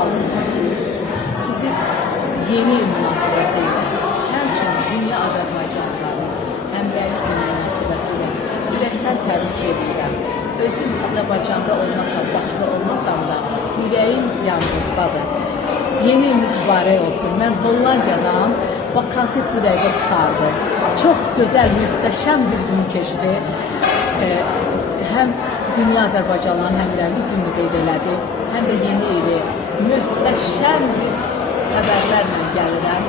xalqımız sizin yeni il münasibətilə, həmçinin dünya Azərbaycanlıların həmrəylik günü münasibətilə ürəkdən təbrik edirəm. Özüm Azərbaycanda olmasam, Bakıda olmasam da ürəyim yanınızdadır. Yeni iliniz mübarək olsun. Mən Hollandiyadan konsert bu dəqiqə tutardı. Çox gözəl, mühtəşəm bir gün keçdi. Həm dünya Azərbaycanlıların həmrəylik gününü qeyd elədi, həm də yeni ili mühtəşəm bir xəbərlərlə gəlirəm.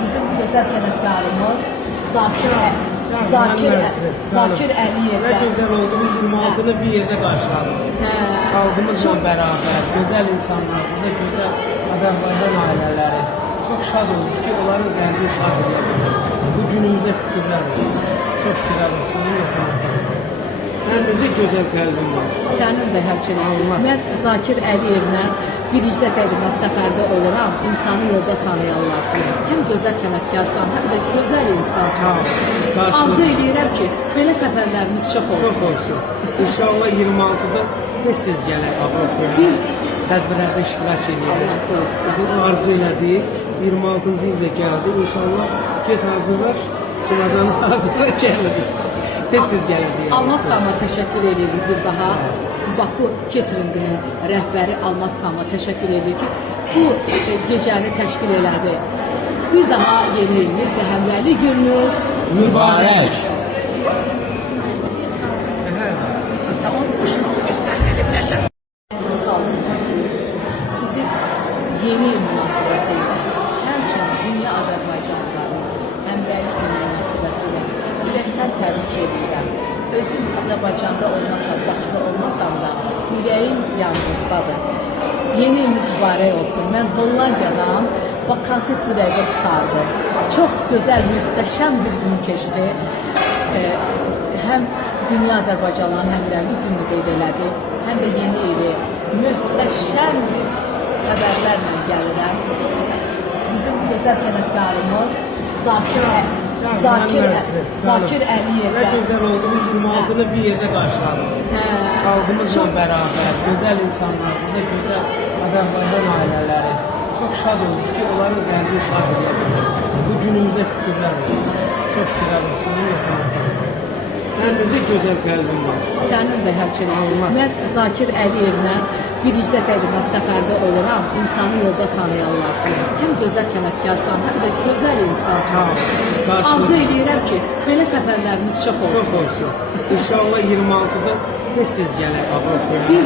Bizim gözəl sənətkarımız Zakir Əliyev. Ne güzel oldu, bu cumatını bir yerde karşıladık. Halkımızla beraber, güzel insanlar, burada güzel Azerbaycan aileleri. Çok şad olduk ki onların qəlbi şad edelim. Bu günümüze şükürler olsun. Çok şükürler olsun. Sen necə gözəl qəlbin var. Sənin də həmçinin. Mən Zakir Əliyevlə birinci dəfədir mən səfərdə oluram. İnsanı yolda tanıyanlar. Həm gözəl sənətkarsan, həm də gözəl insansan. Arzu edirəm ki, belə səfərlərimiz çox olsun. Çox olsun. İnşallah 26'da tez-tez gələk Avropaya. Tədbirlərdə iştirak edəyək. Bu arzu elədik. 26-cı ildə gəldi. İnşallah get hazırlaş. Çimadanı hazırla gəldik. Tez-tez gələcəyik. Almaz xanıma təşəkkür edirik bir daha. Bakı Catering'in rəhbəri Almaz xanıma təşəkkür edirik ki, bu gecəni təşkil elədi. Bir daha yeni iliniz və həmrəylik gününüz mübarək. Siz xalqımız sizin yeni il münasibətilə, həmçinin dünya Azərbaycanlıların həmrəylik günü münasibətilə ürəkdən təbrik edirəm. Özüm Azərbaycanda olmasam, Bakıda olmasam da ürəyim yanınızdadır. Yeni iliniz mübarək olsun. Mən Hollandiyadan konsert bu dəqiqə tutardı. Çox gözəl, mühtəşəm bir gün keçdi. Həm dünya Azərbaycanlıların həmrəylik gününü qeyd elədi, həm də yeni ili mühtəşəm bir xəbərlərlə gəlirəm. Bizim gözəl sənətkarımız Zakir Əliyev. Ne güzel oldu, bu cumatını bir yerde karşıladık. Halkımızla beraber, güzel insanlar, burada güzel Azerbaycan aileleri. Çok şad olduk ki onların qəlbi şad edelim. Bu günümüze şükürler olsun. Çok şükürler olsun. Sen necə gözəl qəlbin var. Sənin də həmçinin. Mən Zakir Əliyevlə birinci dəfədir mən səfərdə oluram. İnsanı yolda tanıyanlar. Həm gözəl sənətkarsan, həm də gözəl insansan. Arzu edirəm ki, belə səfərlərimiz çox olsun. Çox olsun. İnşallah 26'da tez-tez gələk Avropaya.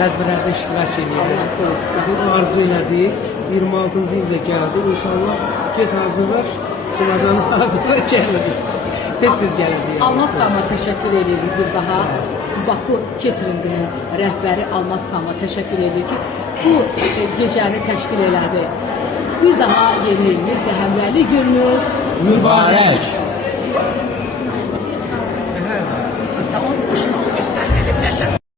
Tədbirlərdə iştirak edəyək. Bu arzu elədik. 26-cı ildə gəldi. İnşallah get hazırlaş. Çimadanı hazırla gəldik. Tez-tez gələcəyik. Almaz xanıma təşəkkür edirik bir daha. Bakı Catering'in rəhbəri Almaz xanıma təşəkkür edirik ki, bu gecəni təşkil elədi. Bir daha yeni iliniz və həmrəylik gününüz mübarək.